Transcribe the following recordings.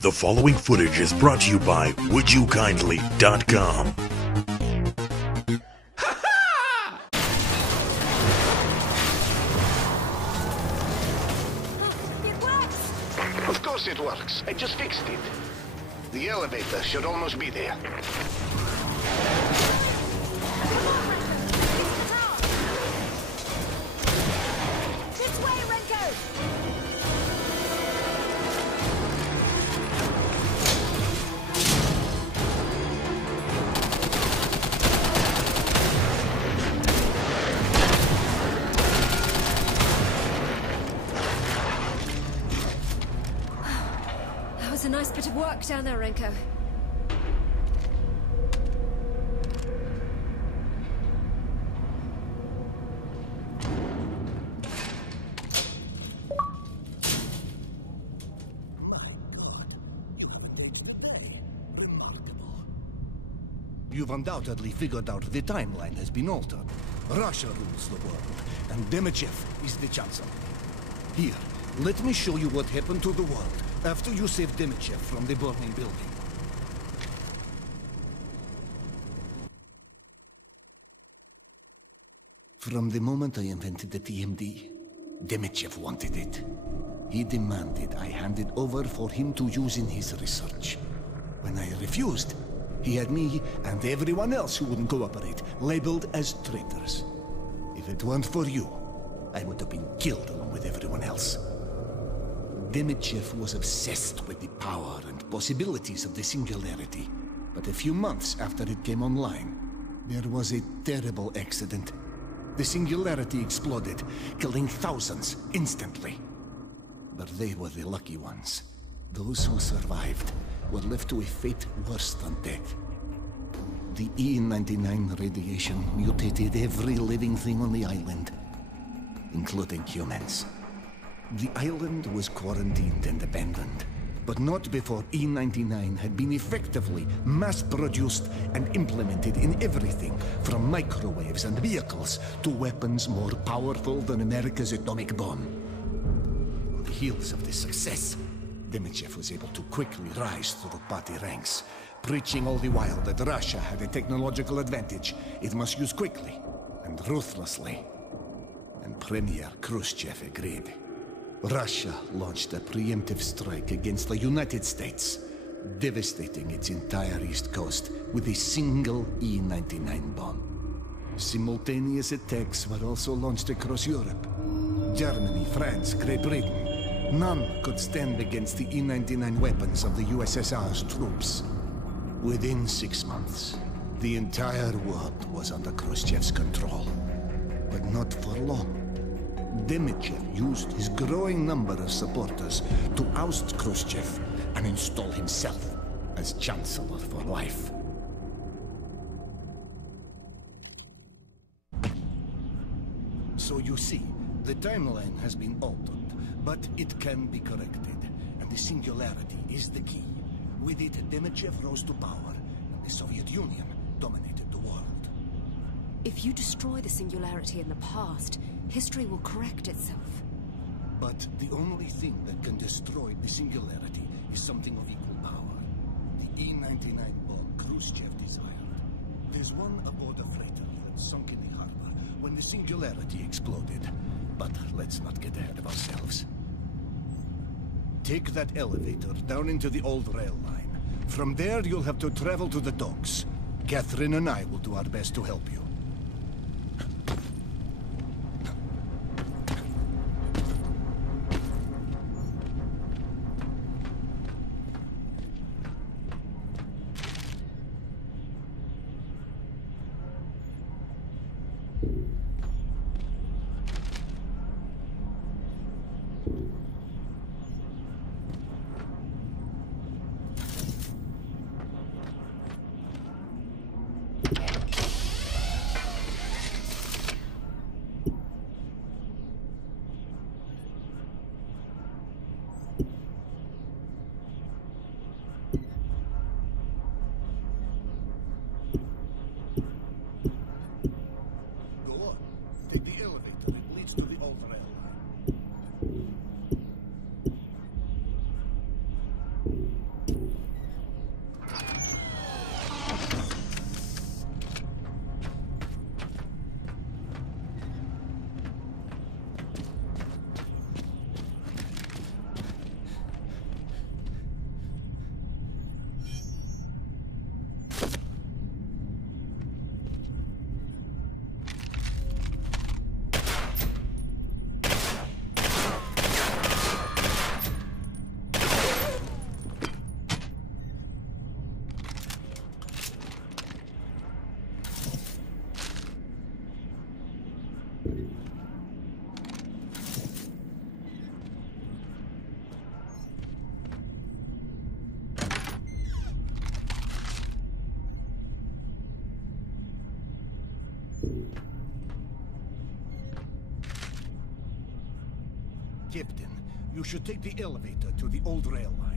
The following footage is brought to you by WouldYouKindly.com. It works! Of course it works. I just fixed it. The elevator should almost be there. This way, Renko! That was a nice bit of work down there, Renko. You've undoubtedly figured out the timeline has been altered. Russia rules the world, and Demichev is the chancellor. Here, let me show you what happened to the world after you saved Demichev from the burning building. From the moment I invented the TMD, Demichev wanted it. He demanded I hand it over for him to use in his research. When I refused, he had me and everyone else who wouldn't cooperate labeled as traitors. If it weren't for you, I would have been killed along with everyone else. Demichev was obsessed with the power and possibilities of the Singularity. But a few months after it came online, there was a terrible accident. The Singularity exploded, killing thousands instantly. But they were the lucky ones. Those who survived were left to a fate worse than death. The E-99 radiation mutated every living thing on the island, including humans. The island was quarantined and abandoned, but not before E-99 had been effectively mass-produced and implemented in everything from microwaves and vehicles to weapons more powerful than America's atomic bomb. On the heels of this success, Demichev was able to quickly rise through party ranks, preaching all the while that Russia had a technological advantage it must use quickly and ruthlessly. And Premier Khrushchev agreed. Russia launched a preemptive strike against the United States, devastating its entire east coast with a single E-99 bomb. Simultaneous attacks were also launched across Europe. Germany, France, Great Britain. None could stand against the E-99 weapons of the USSR's troops. Within 6 months, the entire world was under Khrushchev's control. But not for long. Demichev used his growing number of supporters to oust Khrushchev and install himself as chancellor for life. So you see, the timeline has been altered. But it can be corrected, and the Singularity is the key. With it, Demichev rose to power, and the Soviet Union dominated the world. If you destroy the Singularity in the past, history will correct itself. But the only thing that can destroy the Singularity is something of equal power. The E-99 bomb Khrushchev desired. There's one aboard a freighter that sunk in the harbor when the Singularity exploded. But let's not get ahead of ourselves. Take that elevator down into the old rail line. From there, you'll have to travel to the docks. Catherine and I will do our best to help you. Captain, you should take the elevator to the old rail line.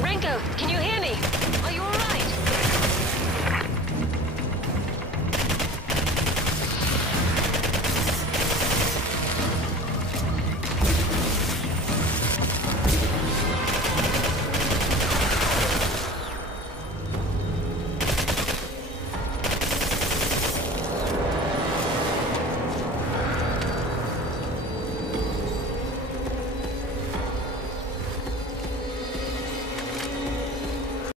Renko, can you hear me?